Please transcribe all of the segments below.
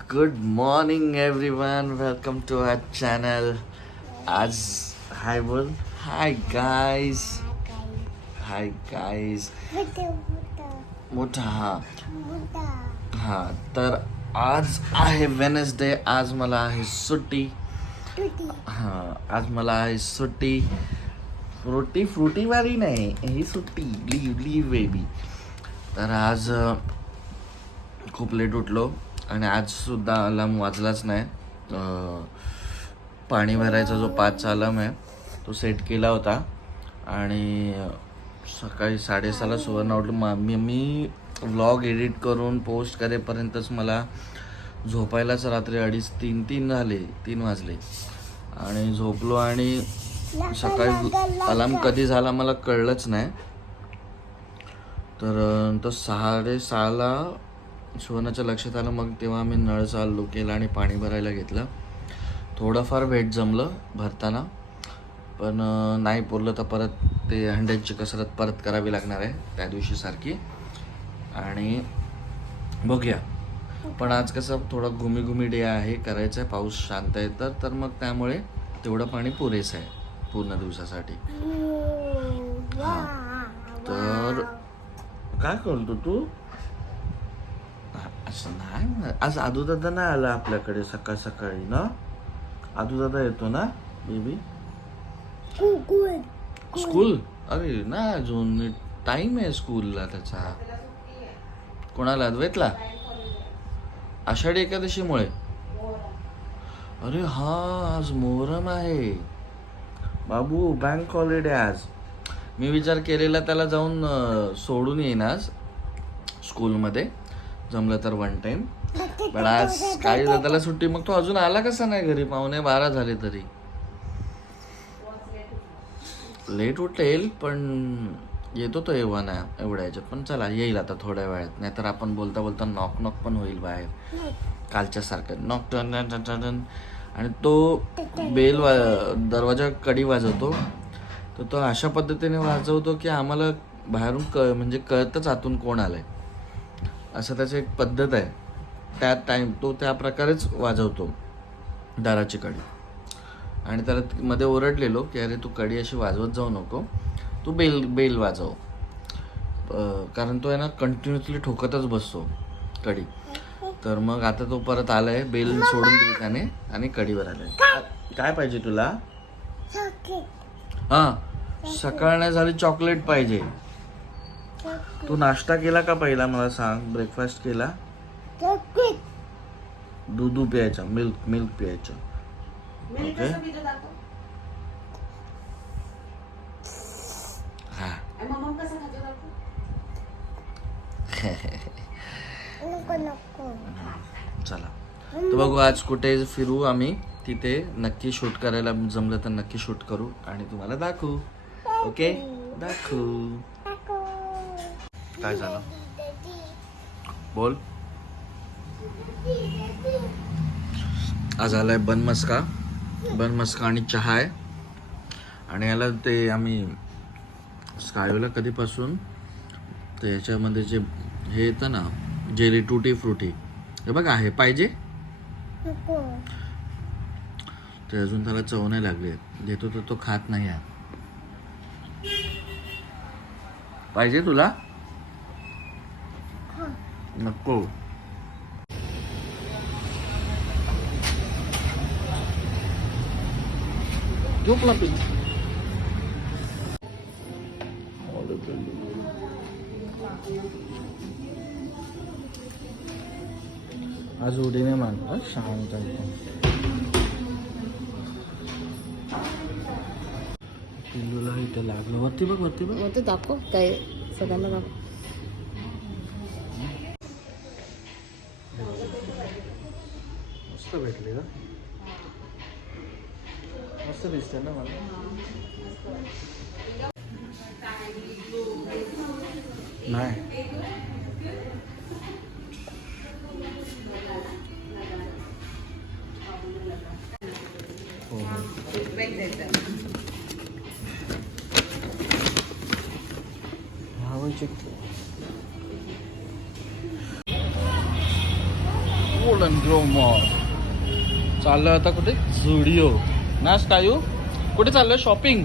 Good morning everyone welcome to our channel आज hi बोल hi guys hi guys मोठा हा हा तर आज आहे वेनसडे आज मला आहे सुट्टी. हा आज मला आहे सुट्टी. फ्रुटी फ्रुटी वाली नाही ही सुट्टी. लीव लीव बेबी तर आज खूप लेट उठलो. आणि आज सुद्धा अलार्म वाजलाच नाही. पाणी भरायचा जो पाचचा अलार्म आहे तो सेट केला होता. आणि सकाळी साडेसहाला सुवर्ण उठलो. मा- मी मी व्लॉग एडिट करून पोस्ट करेपर्यंतच मला झोपायलाच रात्री अडीच तीन तीन झाले तीन वाजले. आणि झोपलो आणि सकाळी अलार्म कधी झाला मला कळलंच नाही. तर तो साडेसहाला सुवर्णाच्या लक्षात आलं मग तेव्हा आम्ही नळ चाललो केला आणि पाणी भरायला घेतलं. थोडंफार भेट जमलं भरताना पण नाही पुरलं तर परत ते हंड्रेडची कसरत परत करावी लागणार आहे त्या दिवशी सारखी. आणि बघूया. पण आज कसं थोडं घुमी घुमी डे आहे करायचं आहे पाऊस शांत आहे तर तर मग त्यामुळे तेवढं पाणी पुरेसं आहे पूर्ण दिवसासाठी. तर काय करतो तू? असं नाही म्हणत. आज आदूदादा नाही आला आपल्याकडे सकाळ सकाळी ना? आदूदादा येतो ना बेबी स्कूल अरे ना अजून. टाइम आहे स्कूलला त्याचा. कोणाला? अद्वैतला? आषाढी एकादशीमुळे. अरे हा आज मोहरम आहे. बाबू बँक हॉलिडे आज. मी विचार केलेला त्याला जाऊन सोडून येईन आज स्कूलमध्ये जमलं तर वन टाइम पण आज काय त्याला सुट्टी मग तो अजून आला कसा नाही घरी? पाहुणे बारा झाले तरी. लेट उठेल पण येतो तो एव्हा ना एवढ्या ह्याच्यात. पण चला येईल आता थोड्या वेळात. नाहीतर आपण बोलता बोलता नॉक नॉक पण होईल बाहेर. कालच्या सारखं. नॉक टन टन. आणि तो बेल वा दरवाजा कडी वाजवतो. तर तो अशा पद्धतीने वाजवतो की आम्हाला बाहेरून क म्हणजे कळतच आतून कोण आलंय. असं त्याची एक पद्धत आहे. त्या टाईम तो त्या प्रकारेच वाजवतो दाराची कडी. आणि त्याला मध्ये ओरडलेलो की अरे तू कडी अशी वाजवत जाऊ नको. तू बेल बेल वाजव. कारण तो आहे ना कंटिन्युअसली ठोकतच बसतो कडी. तर मग आता तो परत आलाय बेल सोडून दिली त्याने आणि कडीवर आलाय. काय पाहिजे तुला? हा सकाळ नाही झाली चॉकलेट पाहिजे. तू नाश्ता केला का पहिला? मला सांग. ब्रेकफास्ट केला? दूध प्यायचं. मिल्क मिल्क प्यायचं. ओके हा. चला. तर बघू आज कुठे फिरू आम्ही? तिथे नक्की शूट करायला जमलं तर नक्की शूट करू आणि तुम्हाला दाखवू. ओके दाखवू. काय झालं? बोल. आज आलाय बनमस्का बनमस्का आणि चहा आहे. आणि याला ते आम्ही स्कायोला कधीपासून तर याच्यामध्ये जे हे येतं ना जेली टुटी फ्रुटी. हे बघा आहे पाहिजे? ते अजून त्याला चव नाही लागली. देतो तर तो खात नाही आहे. पाहिजे तुला? नको. झोपला तू आज उडी नाही मारला शांत पिल्लूला इथं लागलं. वरती बघ वरती बघ. मग तू दाखव काय सगळ्यांना दाखव. मस्त भेटले का मस्त दिसते ना मला नाही हो, हो. हा, पण check कर. अँड ग्रो मॉल चाललं आता कुठे? झुडिओ. ना स्कायू कुठे चाललं शॉपिंग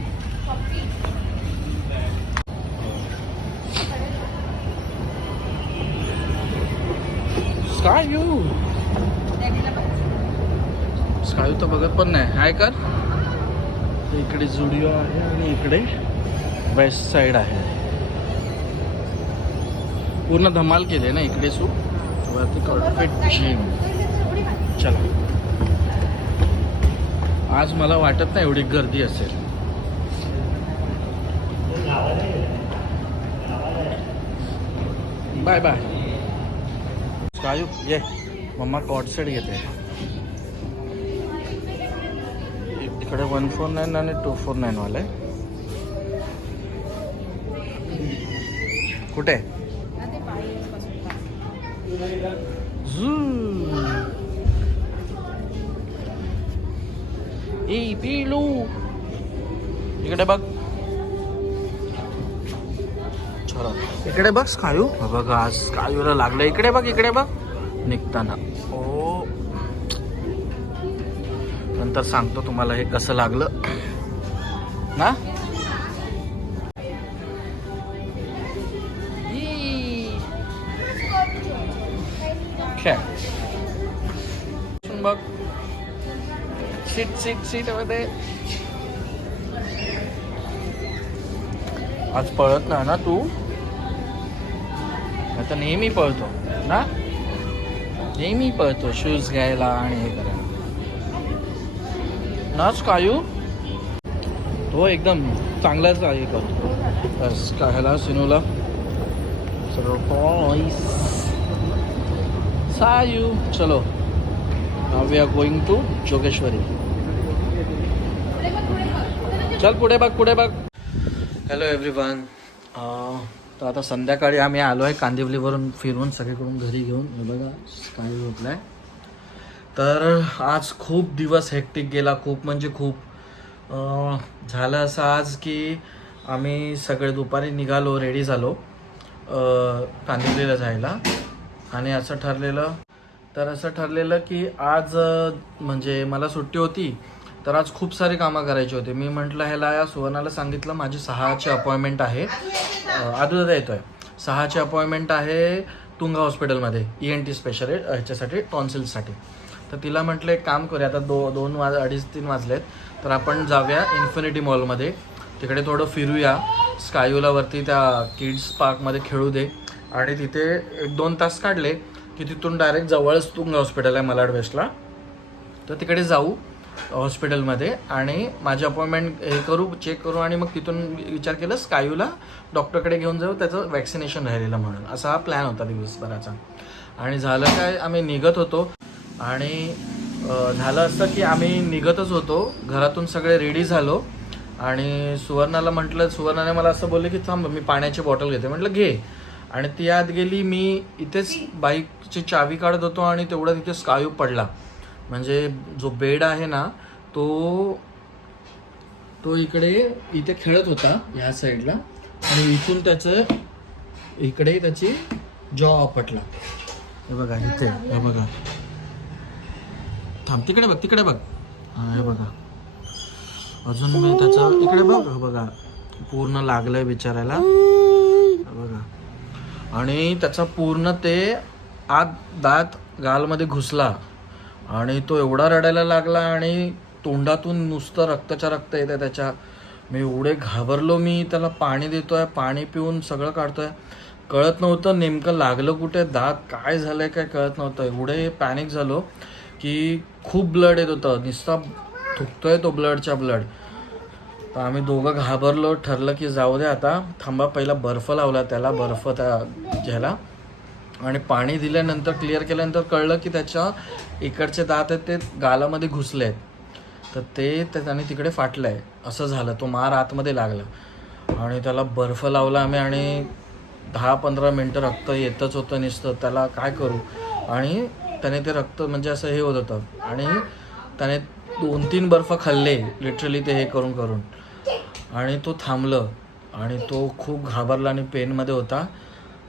स्कायू स्कायू तर बघत पण नाही. हाय कर. इकडे जुडिओ आहे आणि इकडे वेस्ट साईड आहे. पूर्ण धमाल केली ना इकडे सू? वरती कॉर्पोरेट जिम चला. आज मला वाटत नाही एवढी गर्दी असेल. Bye bye. कायू ये. मम्मा कॉट सेट घेते. इकडे वन फोर नाईन आणि टू फोर नाईन वाले. कुठे? झू. ए पिलू इकडे बघ इकडे बघ स्कायू बघ आज स्कायूला लागलं इकडे बघ इकडे बघ निघताना ओ नंतर सांगतो तुम्हाला हे कसं लागलं ना सीट सीट सीटमध्ये आज पळत नाही ना तू? आता नेहमी पळतो. ना? नेहमी पळतो शूज घ्यायला आणि हे करायला. नाच कायू? तो एकदम चांगलाच आहे करतो बस कायला सिनूला. सर्व टॉईस सायू चलो. Now we are going to Jogeshwari. चल पुढे बघ पुढे बघ. हॅलो एव्हरीवन तर आता संध्याकाळी आम्ही आलो आहे कांदिवलीवरून फिरून सगळीकडून घरी घेऊन. हे बघा काय झोपलाय तर आज खूप दिवस हेक्टिक गेला खूप म्हणजे खूप. झालं असं आज की आम्ही सगळे दुपारी निघालो रेडी झालो कांदिवलीला जायला. आणि असं ठरलेलं तर असं ठरलेलं की आज म्हणजे मला सुट्टी होती तर आज खूप सारी कामं करायची होती. मी म्हटलं ह्याला या सुवर्णाला सांगितलं माझी सहाची अपॉइंटमेंट आहे. आदुदादा येतोय. सहाची अपॉइंटमेंट आहे तुंगा हॉस्पिटलमध्ये ई एन टी स्पेशलिस्ट ह्याच्यासाठी टॉन्सिल्ससाठी तर तिला म्हटलं एक काम करूया आता दो दोन वाज अडीच तीन वाजलेत. तर आपण जाऊया इन्फिनिटी मॉलमध्ये तिकडे थोडं फिरूया. स्कायूलावरती त्या किड्स पार्कमध्ये खेळू दे. आणि तिथे एक दोन तास काढले की तिथून डायरेक्ट जवळच तुंग हॉस्पिटल आहे मलाड वेस्टला तर तिकडे जाऊ. हॉस्पिटलमध्ये आणि माझी अपॉइंटमेंट हे करू चेक करू आणि मग तिथून विचार केला स्कायूला डॉक्टरकडे घेऊन जाऊ त्याचं वॅक्सिनेशन राहिलेलं म्हणून. असा हा प्लॅन होता दिवसभराचा. आणि झालं काय आम्ही निघत होतो आणि झालं असं की आम्ही निघतच होतो. घरातून सगळे रेडी झालो आणि सुवर्णाला म्हटलं सुवर्णाने मला असं बोलले की थांब मी पाण्याची बॉटल घेते. म्हटलं घे. आणि ती आत गेली मी इथेच बाईकची चावी काढत होतो आणि तेवढा तिथे स्कायू पडला. म्हणजे जो बेड आहे ना तो तो इकडे इथे खेळत होता या साईडला. आणि इथून त्याचं इकडे त्याची जॉ आपटला. हे बघा इथे हे बघा. थांब तिकडे बघ तिकडे बघ. हा हे बघा. अजून मी त्याचा इकडे बघ बघा. पूर्ण लागलंय बिचारायला बघा. आणि त्याचा पूर्ण ते आत दात गालमध्ये घुसला. आणि तो एवढा रडायला लागला आणि तोंडातून नुसतं रक्ताच्या रक्त येते त्याच्या. मी एवढे घाबरलो मी त्याला पाणी देतो आहे पाणी पिऊन सगळं काढतोय. कळत नव्हतं नेमकं लागलं कुठे दात काय झालंय काय कळत नव्हतं. एवढे पॅनिक झालो की खूप ब्लड येत होतं. नुसता थुकतोय तो ब्लडच्या ब्लड तर आम्ही दोघं घाबरलो ठरलं की जाऊ दे आता. थांबा पहिला बर्फ लावला त्याला बर्फ त्या ह्याला आणि पाणी दिल्यानंतर क्लिअर केल्यानंतर कळलं की त्याच्या इकडचे दात आहेत ते गालामध्ये घुसले आहेत. तर ते ते त्याने तिकडे फाटलं आहे असं झालं. तो मार आतमध्ये लागला. आणि त्याला बर्फ लावला आम्ही आणि दहा पंधरा मिनटं रक्त येतच होतं निसतं. त्याला काय करू? आणि त्याने ते रक्त म्हणजे असं हे होत होतं. आणि त्याने दोन तीन बर्फ खाल्ले लिटरली ते हे करून करून. आणि तो थांबलं. आणि तो खूप घाबरला आणि पेनमध्ये होता.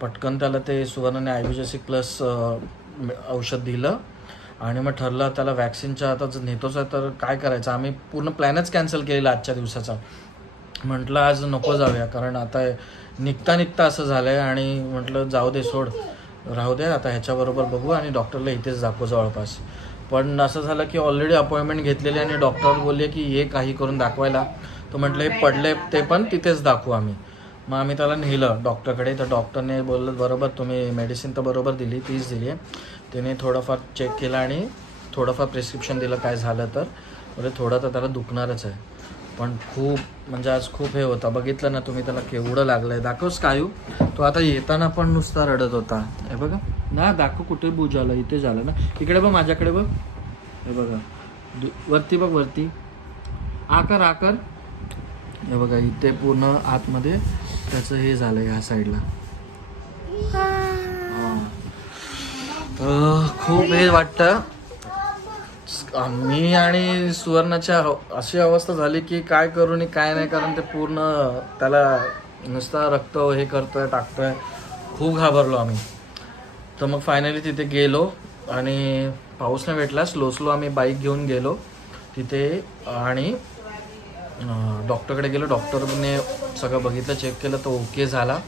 पटकन त्याला ते सुवर्णाने आयुर्वेदिक प्लस औषध दिलं आणि मग ठरलं त्याला वॅक्सिनच्या आता जर नेतोच आहे तर काय करायचं? आम्ही पूर्ण प्लॅनच कॅन्सल केलेला आजच्या दिवसाचा. म्हटलं आज नको जाऊया कारण आता निघता निघता असं झालं आहे आणि म्हटलं जाऊ दे सोड. राहू दे आता ह्याच्याबरोबर बघू आणि डॉक्टरला इथेच दाखवू जवळपास. पण असं झालं की ऑलरेडी अपॉइंटमेंट घेतलेली आणि डॉक्टर बोलले की ये काही करून दाखवायला. तर म्हटलं हे पडले ते पण तिथेच दाखवू आम्ही. मग आम्ही त्याला नेलं डॉक्टरकडे. तर डॉक्टरने बोललं बरोबर तुम्ही मेडिसिन तर बरोबर दिली तीच दिली आहे. त्याने थोडंफार चेक केलं आणि थोडंफार प्रिस्क्रिप्शन दिलं काय झालं तर? म्हणजे थोडं तर त्याला दुखणारच आहे. पण खूप म्हणजे आज खूप हे होता. बघितलं ना तुम्ही त्याला केवढं लागलं आहे दाखवच कायू तो आता येताना पण नुसता रडत होता. हे बघा. ना दाखव कुठे बुज आलं इथे झालं ना. इकडे बघ माझ्याकडे बघ. हे बघा. दु- वरती बघ वरती. आकर आकर. हे बघा इथे पूर्ण आतमध्ये त्याचं हे झालं ह्या साईडला. खूप हे वाटतं. मी आणि सुवर्णाच्या अव- अशी अवस्था झाली की काय करू आणि काय नाही कारण ते पूर्ण त्याला नुसता रक्त हे करतोय टाकतोय. खूप घाबरलो आम्ही. तर मग फायनली तिथे गेलो आणि पाऊस नाही भेटला. स्लो स्लो आम्ही बाईक घेऊन गेलो. तिथे आणि डॉक्टरकडे गेलो. डॉक्टरने सगळं बघितलं चेक केलं तर ओके झाला.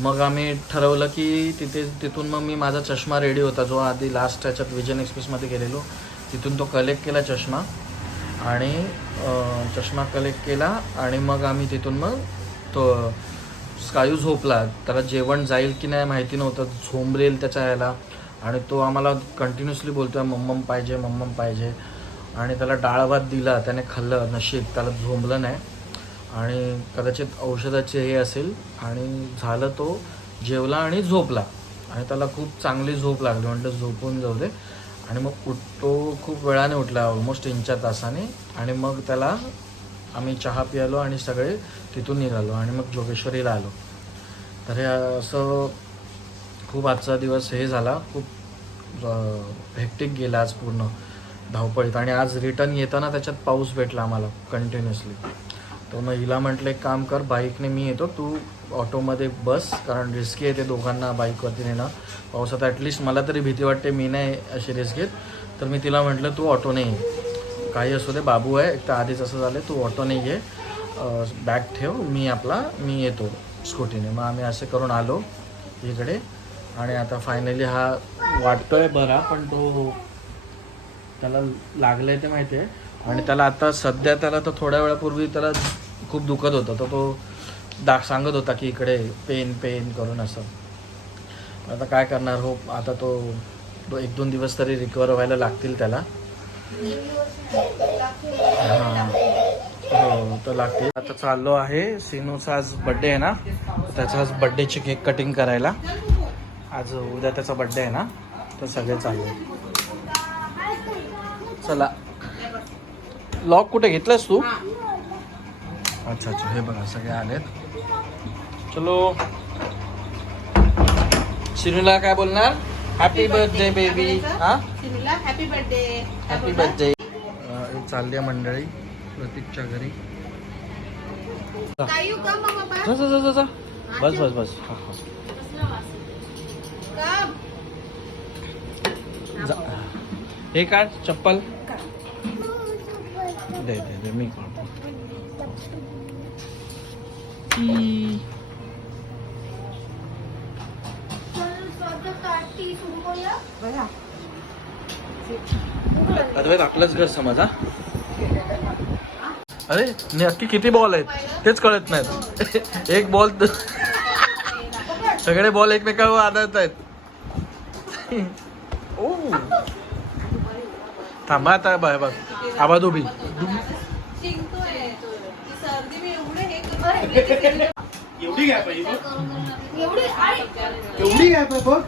मग आम्ही ठरवलं की तिथे तिथून मग मी माझा चष्मा रेडी होता जो आधी लास्ट याच्यात विजन एक्सप्रेसमध्ये गेलेलो. तिथून तो कलेक्ट केला चष्मा. आणि चष्मा कलेक्ट केला आणि मग आम्ही तिथून मग तो स्कायू झोपला. त्याला जेवण जाईल की नाही माहिती नव्हतं. झोंबरेल त्याच्या ह्याला आणि तो आम्हाला कंटिन्युअसली बोलतोय मम्मम पाहिजे मम्मम पाहिजे. आणि त्याला डाळ भात दिला त्याने खाल्लं नशीब त्याला झोंबलं नाही. आणि कदाचित औषधाचे हे असेल आणि झालं तो जेवला आणि झोपला. आणि त्याला खूप चांगली झोप लागली म्हटलं झोपून जाऊ दे. आणि मग उठ तो खूप वेळाने उठला ऑलमोस्ट तीनच्या तासाने. आणि मग त्याला आम्ही चहा पियालो आणि सगळे तिथून निघालो आणि मग जोगेश्वरीला आलो. तर हे असं खूप आजचा दिवस हे झाला. खूप हेक्टिक गेला आज पूर्ण. धावपळीत. आणि आज रिटर्न येताना त्याच्यात पाऊस भेटला आम्हाला कंटिन्युअसली तर मग हिला म्हटलं एक काम कर बाईकने मी येतो तू ऑटोमध्ये बस कारण रिस्की आहे ते दोघांना बाईकवरती नेणं. पावसात ॲटलिस्ट मला तरी भीती वाटते मी नाही अशी रिस्क घेत. तर मी तिला म्हटलं तू ऑटोने ये. काही असू दे बाबू आहे एक तर आधीच असं झालं तू ऑटोने ये. बॅग ठेव मी आपला मी येतो स्कूटीने मग आम्ही असे करून आलो इकडे. आणि आता फायनली हा वाटतोय बरा पण तो त्याला लागलंय ते माहिती आहे. आणि त्याला आता सध्या त्याला तर थोड्या वेळापूर्वी त्याला खूप दुखत होतं. तर तो दा सांगत होता की इकडे पेन पेन करून असं. आता काय करणार? हो आता तो तो एक दोन दिवस तरी रिकवर व्हायला लागतील त्याला. हां. हो तर लागतील. आता चाललो आहे. सिनूचा आज बड्डे आहे ना? त्याचा आज बड्डेची केक कटिंग करायला. आज उद्या त्याचा बड्डे आहे ना? तर सगळे चालले. चला. लॉक कुठे घेतलास तू? अच्छा अच्छा. हे बघा सगळे आलेत. चलो. शिरूला काय बोलणार? हॅपी बर्थडे बेबी हा? हॅपी बर्थडे हॅपी बर्थडे चालली आहे मंडळी प्रतीकच्या घरी. जा. जा जा जा जा. जा बस बस बस. हा, हा. जा. हे काय? चप्पल? दे दे दे मी काढतो. ई. अद्वैत आपलंच घर समज हा. अरे नक्की किती बॉल आहेत? तेच कळत नाहीत. एक बॉल सगळे बॉल एकमेकावर आदळत आहेत. ओ. थांबा आता बाय बघ. आबाद उभी. एवढी गॅप आहे बघ. एवढी? गॅप आहे बघ.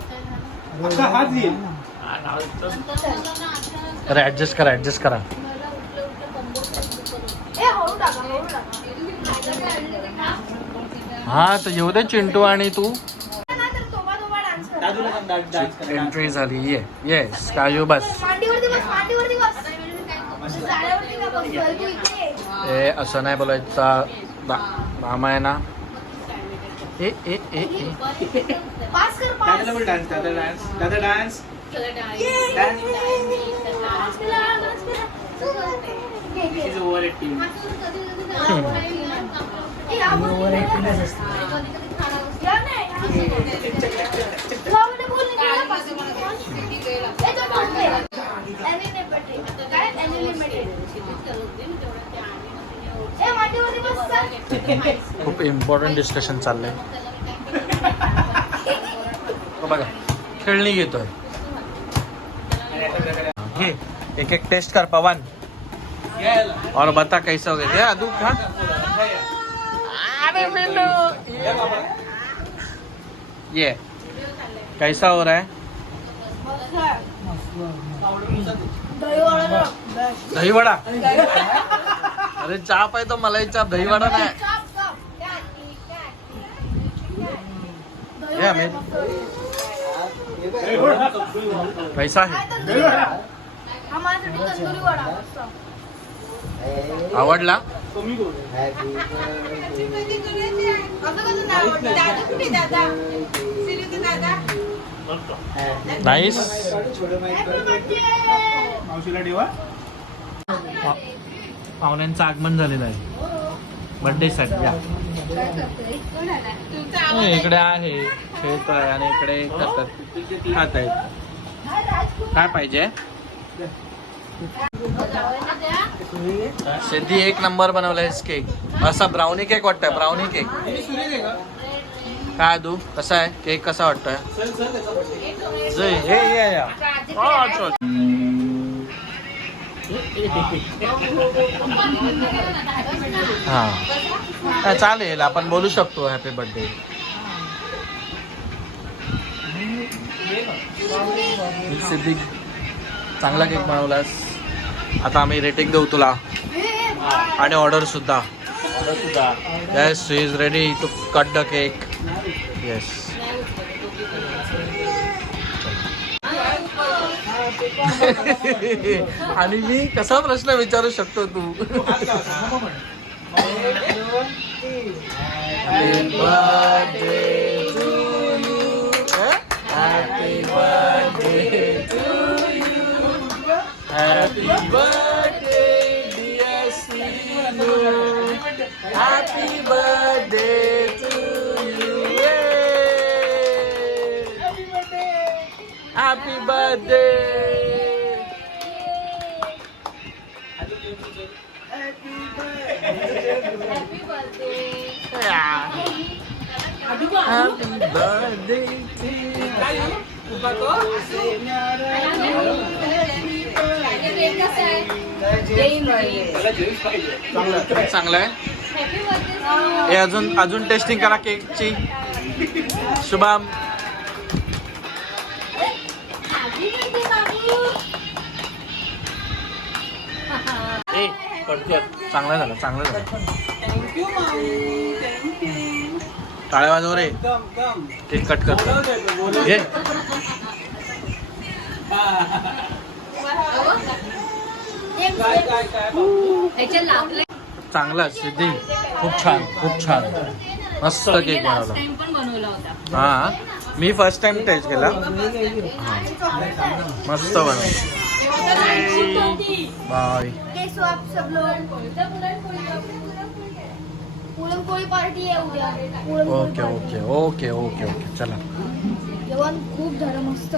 अख्खा हात येईल अरे ऍडजस्ट करा ऍडजस्ट करा. हा तर येऊ दे चिंटू आणि तू. एंट्री झाली ये ये स्कायू बस. मांडीवरती बस मांडीवरती बस. ए असं नाही बोलायचा रामायणा आहे ना ए ए ए dance dance over eighteen over एटीनच असते खूप इम्पॉर्टंट डिस्कशन चाललंय. हो बघा खेळणी घेतोय. घे एक एक टेस्ट कर पवन. और बता कैसा हो गया? अदू खा. अरे बिल्लू ये कैसा हो रहा है? दही वडा अरे चाप आहे तो मलाई चाप दही वडा नाही ये अमित कैसा है हा वडा मस्त. आवडला कमी करू असं कसं नाही आवडलं? दादा कुठे दादा? नाईस पाहुण्यांचं आगमन झालेलं आहे बर्थडे साठी या इकडे आहे खेळतोय आणि इकडे खातात खात आहेत काय पाहिजे? सिद्धी एक नंबर बनवलाय केक असा ब्राउनी केक वाटतोय ब्राउनी केक काय दू कसा आहे? केक कसा वाटतोय? हे. चालेल आपण बोलू शकतो हॅपी बर्थडे सिद्धी चांगला केक बनवलास. आता आम्ही रेटिंग देऊ तुला. आणि ऑर्डर सुद्धा. Yes is ready to cut the cake yes आणि मी कसा प्रश्न विचारू शकतो तू? Happy birthday Happy birthday. Yeah. Happy birthday to you. चांगलं आहे हे अजून अजून टेस्टिंग करा केकची शुभम चांगलं झालं चांगलं झालं. टाळ्या वाजव रे. केक कट कर. घे चांगला सिद्धी. खूप छान खूप छान. मस्त केक बनवला. हा? मी फर्स्ट टाइम टेस्ट केला. मस्त बनवला. बाय. पुरणपोळी पार्टी आहे उद्या. Okay okay okay okay okay चला. जेवण खूप झालं मस्त.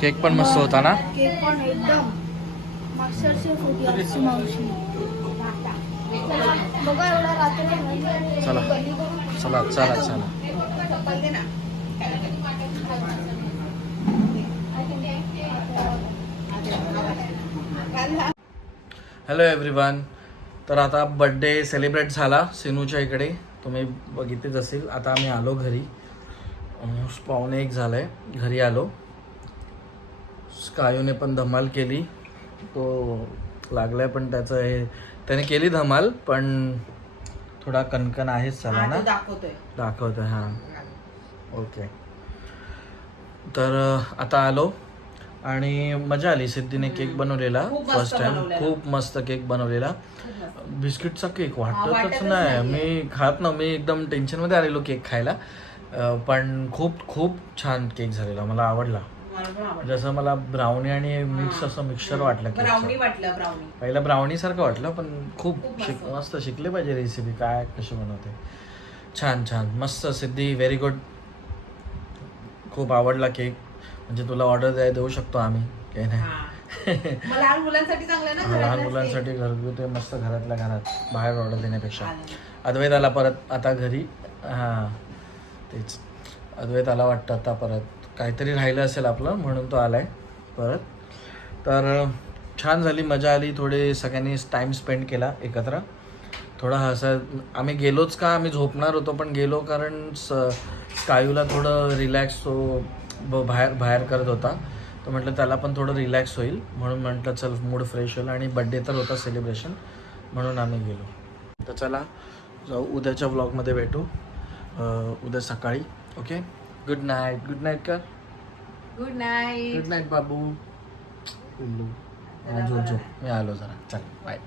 केक पण मस्त होता ना? केक पण एकदम. चला, चला. चला. हॅलो एव्हरीवन तर आता बड्डे सेलिब्रेट झाला सिनूच्या इकडे. तुम्ही बघितलेच असेल आता आम्ही आलो घरी. Almost पावणे एक झालं आहे घरी आलो. स्कायूने पण धमाल केली. तो लागलाय पण त्याचं हे त्याने केली धमाल पण थोडा कणकण आहेच झाला ना. दाखवतोय. दाखवतोय हां. ओके तर आता आलो. आणि मजा आली. सिद्धीने केक बनवलेला फर्स्ट टाइम. खूप मस्त केक बनवलेला. बिस्किटचा केक वाटतच नाही. मी खात ना मी एकदम टेन्शनमध्ये आलेलो केक खायला. पण खूप खूप छान केक झालेला. मला आवडला. जसं मला ब्राउनी आणि मिक्स असं मिक्सचर वाटलं पहिलं ब्राउनी सारखं वाटलं पण खूप शिक. मस्त शिकले पाहिजे रेसिपी काय कशी बनवते. छान छान. मस्त सिद्धी व्हेरी गुड खूप आवडला केक म्हणजे तुला ऑर्डर द्याय देऊ शकतो आम्ही काही नाही? हा. मग लहान मुलांसाठी चांगलं ना लहान मुलांसाठी घरगुती मस्त घरातल्या घरात बाहेर ऑर्डर देण्यापेक्षा. अद्वैत आला परत आता घरी. हां तेच. अद्वैत आला वाटतं आता परत. काहीतरी राहिलं असेल आपलं म्हणून तो आलाय परत. तर छान झाली मजा आली. थोडे सगळ्यांनी टाईम स्पेंड केला एकत्र. थोडं हसा आम्ही गेलोच का? आम्ही झोपणार होतो पण गेलो कारण स कायूला थोडं रिलॅक्स तो बाहेर बाहेर करत होता. तर म्हटलं त्याला पण थोडं रिलॅक्स होईल. म्हणून म्हटलं चल मूड फ्रेश होईल. आणि बड्डे तर होता सेलिब्रेशन म्हणून आम्ही गेलो. तर चला जाऊ उद्याच्या व्लॉगमध्ये भेटू. उद्या सकाळी okay good night good night का गुड नाईट गुड नाईट बाबू. झोप झोप. मी आलो जरा. चल बाय